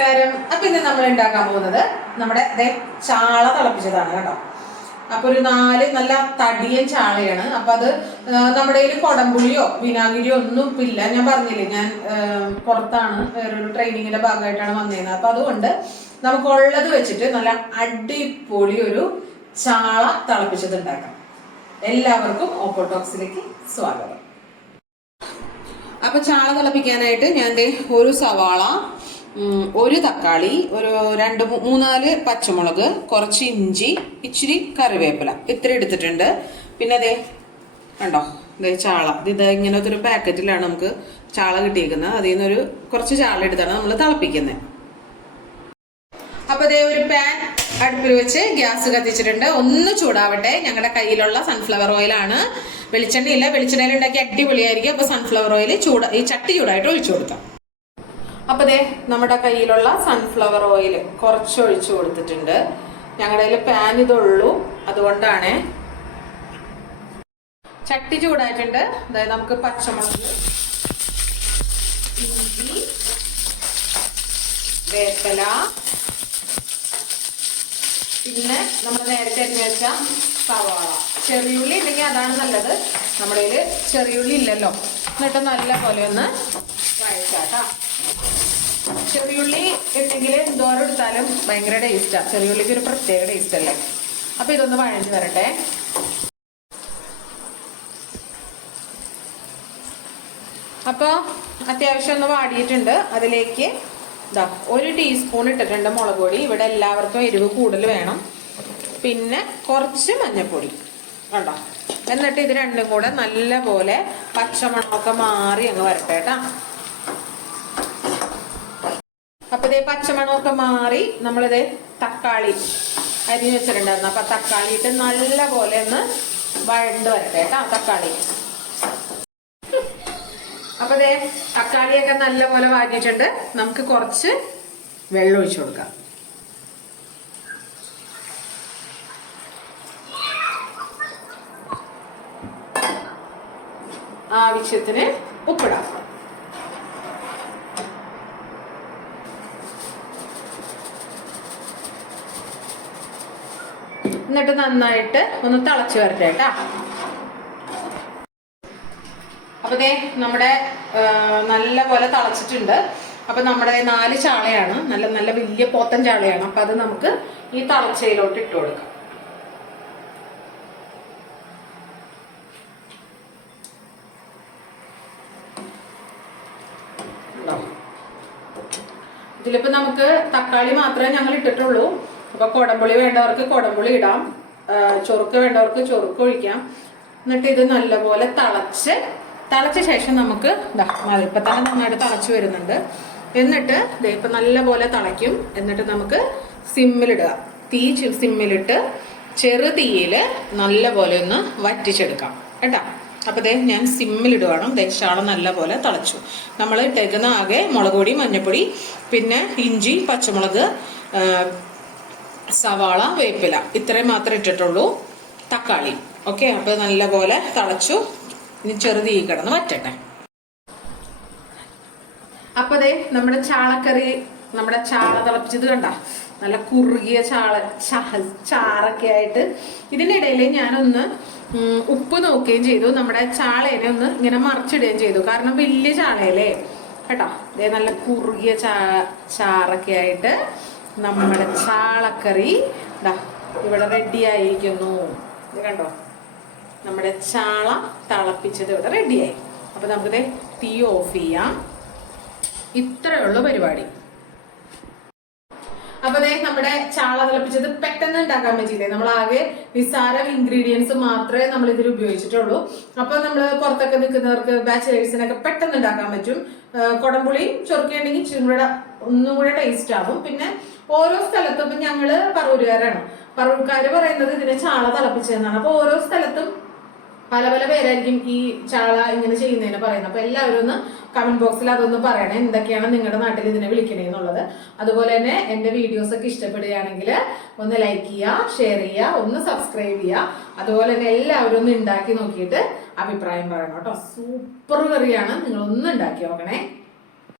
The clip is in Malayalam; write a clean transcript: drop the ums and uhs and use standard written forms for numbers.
നമസ്കാരം. അപ്പൊ ഇന്ന് നമ്മൾ ഉണ്ടാക്കാൻ പോകുന്നത് നമ്മുടെ ചാള തിളപ്പിച്ചതാണ് കേട്ടോ. അപ്പൊ ഒരു 4 നല്ല തടിയൻ ചാളയാണ്. അപ്പൊ അത് നമ്മുടെ കയ്യിൽ കൊടംപുളിയോ വിനാഗിരിയോ ഒന്നും ഇല്ല. ഞാൻ പറഞ്ഞില്ലേ, ഞാൻ പുറത്താണ് വേറൊരു ട്രെയിനിങ്ങിന്റെ ഭാഗമായിട്ടാണ് വന്നിരുന്നത്. അപ്പൊ അതുകൊണ്ട് നമുക്കുള്ളത് വെച്ചിട്ട് നല്ല അടിപൊളി ഒരു ചാള തിളപ്പിച്ചത് ഉണ്ടാക്കാം. എല്ലാവർക്കും ഓപ്പോട്ടോക്സിലേക്ക് സ്വാഗതം. അപ്പൊ ചാള തിളപ്പിക്കാനായിട്ട് ഞാൻ ഒരു സവാള, ഒരു തക്കാളി, ഒരു 2-3-4 പച്ചമുളക്, കുറച്ച് ഇഞ്ചി, ഇച്ചിരി കറിവേപ്പില ഇത്ര എടുത്തിട്ടുണ്ട്. പിന്നെ കണ്ടോ, ചാള ഇത് ഇങ്ങനത്തെ ഒരു പാക്കറ്റിലാണ് നമുക്ക് ചാള കിട്ടിയിരിക്കുന്നത്. അതിൽ നിന്നൊരു കുറച്ച് ചാള എടുത്താണ് നമ്മൾ തിളപ്പിക്കുന്നത്. അപ്പൊ ഒരു പാൻ അടുപ്പിൽ വെച്ച് ഗ്യാസ് കത്തിച്ചിട്ടുണ്ട്. ഒന്ന് ചൂടാവട്ടെ. ഞങ്ങളുടെ കയ്യിലുള്ള സൺഫ്ലവർ ഓയിലാണ്, വെളിച്ചെണ്ണയില്ല. വെളിച്ചെണ്ണയിൽ ഉണ്ടാക്കി അടിപൊളിയായിരിക്കും. അപ്പൊ സൺഫ്ലവർ ഓയിൽ ഈ ചട്ടി ചൂടായിട്ട് ഒഴിച്ചു കൊടുക്കാം. അപ്പൊ നമ്മുടെ കയ്യിലുള്ള സൺഫ്ലവർ ഓയിൽ കുറച്ച് ഒഴിച്ചു കൊടുത്തിട്ടുണ്ട്. ഞങ്ങളുടെ കയ്യിൽ പാൻ ഇതുള്ളൂ, അതുകൊണ്ടാണ്. ചട്ടി ചൂടായിട്ടുണ്ട്. അതായത് നമുക്ക് പച്ചമുളക്, ഇഞ്ചി, വേപ്പില, പിന്നെ നമ്മൾ നേരത്തെ അരിഞ്ഞു വെച്ച സവാള, ചെറിയുള്ളി ഉണ്ടെങ്കിൽ അതാണ് നല്ലത്. നമ്മുടെ കയ്യിൽ ചെറിയുള്ളി ഇല്ലല്ലോ. എന്നിട്ട് നല്ല പോലെ ഒന്ന് വഴറ്റാട്ടോ. ചെറിയുള്ളി ഉണ്ടെങ്കിൽ എന്തോരം എടുത്താലും ഭയങ്കര ടേസ്റ്റാണ്. ചെറിയുള്ളിക്ക് ഒരു പ്രത്യേക ടേസ്റ്റ് അല്ലേ. അപ്പൊ ഇതൊന്ന് വഴഞ്ഞു വരട്ടെ. അപ്പൊ അത്യാവശ്യം ഒന്ന് വാടിയിട്ടുണ്ട്. അതിലേക്ക് 1 ടീസ്പൂൺ ഇട്ടിട്ടുണ്ട് മുളക് പൊടി. ഇവിടെ എല്ലാവർക്കും എരിവ് കൂടുതൽ വേണം. പിന്നെ കുറച്ച് മഞ്ഞൾപ്പൊടി കണ്ടോ. എന്നിട്ട് ഇത് രണ്ടും കൂടെ നല്ല പോലെ പച്ചമണമൊക്കെ മാറി അങ്ങ് വരട്ടെ കേട്ടാ. അപ്പൊ പച്ചമണമൊക്കെ മാറി നമ്മളിത് തക്കാളി അരിഞ്ഞു വെച്ചിട്ടുണ്ടായിരുന്നു. അപ്പൊ തക്കാളി ഇട്ട് നല്ല പോലെ ഒന്ന് വഴണ്ട് വരട്ടെ കേട്ടാ തക്കാളി. അപ്പൊ തക്കാളിയൊക്കെ നല്ല പോലെ വാങ്ങിയിട്ടുണ്ട്. നമുക്ക് കുറച്ച് വെള്ളം ഒഴിച്ചു കൊടുക്കാം. ആവശ്യത്തിന് ഉപ്പിടാം. എന്നിട്ട് നന്നായിട്ട് ഒന്ന് തിളച്ച് വരട്ടെ കേട്ടാ. അപ്പൊ നമ്മുടെ നല്ല പോലെ തിളച്ചിട്ടുണ്ട്. അപ്പൊ നമ്മുടെ 4 ചാളയാണ്, നല്ല നല്ല വലിയ പോത്തൻ ചാളയാണ്. അപ്പൊ അത് നമുക്ക് ഈ തിളച്ചയിലോട്ട് ഇട്ട് കൊടുക്കാം. ഇതിലിപ്പോ നമുക്ക് തക്കാളി മാത്രമേ ഞങ്ങൾ ഇട്ടിട്ടുള്ളൂ. അപ്പൊ കൊടംപുളി വേണ്ടവർക്ക് കൊടംപുളി ഇടാം, ചൊറുക്ക് വേണ്ടവർക്ക് ചൊറുക്ക് ഒഴിക്കാം. എന്നിട്ട് ഇത് നല്ലപോലെ തിളച്ച ശേഷം നമുക്ക് ഇപ്പൊ തന്നെ നന്നായിട്ട് തിളച്ചു വരുന്നുണ്ട്. എന്നിട്ട് ഇപ്പൊ നല്ലപോലെ തിളയ്ക്കും. എന്നിട്ട് നമുക്ക് സിമ്മിലിടുക. തീ സിമ്മിലിട്ട് ചെറുതീയില് നല്ലപോലെ ഒന്ന് വറ്റിച്ചെടുക്കാം കേട്ടാ. അപ്പൊ ഞാൻ സിമ്മിലിടുവാണ്. ചാള നല്ലപോലെ തിളച്ചു. നമ്മൾ ഇട്ടേക്കുന്ന ആകെ മുളക് പൊടി, മഞ്ഞപ്പൊടി, പിന്നെ ഇഞ്ചി, പച്ചമുളക്, സവാള, വേപ്പില ഇത്രയും മാത്രമേ ഇട്ടിട്ടുള്ളൂ. തക്കാളി. ഓക്കെ. അപ്പൊ നല്ലപോലെ തിളച്ചു. ഇനി ചെറുതീ കിടന്ന് വറ്റട്ടെ. അപ്പൊ നമ്മുടെ ചാളക്കറി, നമ്മുടെ ചാള തിളപ്പിച്ചത് കണ്ട നല്ല കുറുകിയ ചാറൊക്കെ ആയിട്ട്. ഇതിന്റെ ഇടയിൽ ഞാനൊന്ന് ഉപ്പ് നോക്കുകയും ചെയ്തു. നമ്മുടെ ചാളേനെ ഒന്ന് ഇങ്ങനെ മറിച്ചിടുകയും ചെയ്തു. കാരണം വലിയ ചാളയല്ലേ കേട്ടോ. നല്ല കുറുകിയ ചാറൊക്കെ ആയിട്ട് നമ്മുടെ ചാളക്കറി ഇവിടെ റെഡി ആയിരിക്കുന്നു. ഇത് കണ്ടോ, നമ്മുടെ ചാള തിളപ്പിച്ചത് ഇവിടെ റെഡിയായി. അപ്പൊ നമുക്ക് തീ ഓഫ് ചെയ്യാം. ഇത്രയേ ഉള്ളൂ പരിപാടി. അപ്പൊ നമ്മുടെ ചാള തിളപ്പിച്ചത് പെട്ടെന്ന് ഉണ്ടാക്കാൻ പറ്റിയില്ലേ. നമ്മൾ ആകെ നിസ്സാരം ഇൻഗ്രീഡിയൻസ് മാത്രമേ നമ്മൾ ഇതിൽ ഉപയോഗിച്ചിട്ടുള്ളൂ. അപ്പൊ നമ്മൾ പുറത്തൊക്കെ നിൽക്കുന്നവർക്ക്, ബാച്ചിലേഴ്സിനൊക്കെ പെട്ടെന്ന് ഉണ്ടാക്കാൻ പറ്റും. കൊടംപുളിയും ചൊറുക്കുണ്ടെങ്കിൽ ഒന്നും കൂടെ ടേസ്റ്റ് ആവും. പിന്നെ ഓരോ സ്ഥലത്തും, ഇപ്പൊ ഞങ്ങള് പറവൂരുകാരാണ്. പറവൂർക്കാര് പറയുന്നത് ഇതിനെ ചാള തിളപ്പിച്ചതെന്നാണ്. അപ്പൊ ഓരോ സ്ഥലത്തും പല പല പേരായിരിക്കും ഈ ചാള ഇങ്ങനെ ചെയ്യുന്നതിന് പറയുന്നത്. അപ്പൊ എല്ലാവരും ഒന്ന് കമന്റ് ബോക്സിൽ അതൊന്ന് പറയണേ, എന്തൊക്കെയാണ് നിങ്ങളുടെ നാട്ടിൽ ഇതിനെ വിളിക്കണേന്നുള്ളത്. അതുപോലെ തന്നെ എന്റെ വീഡിയോസ് ഒക്കെ ഇഷ്ടപ്പെടുകയാണെങ്കിൽ ഒന്ന് ലൈക്ക് ചെയ്യുക, ഷെയർ ചെയ്യുക, ഒന്ന് സബ്സ്ക്രൈബ് ചെയ്യുക. അതുപോലെ തന്നെ എല്ലാവരും ഒന്ന് ഉണ്ടാക്കി നോക്കിയിട്ട് അഭിപ്രായം പറയണം കേട്ടോ. സൂപ്പർ കറിയാണ്, നിങ്ങൾ ഒന്ന് ഉണ്ടാക്കി നോക്കണേ.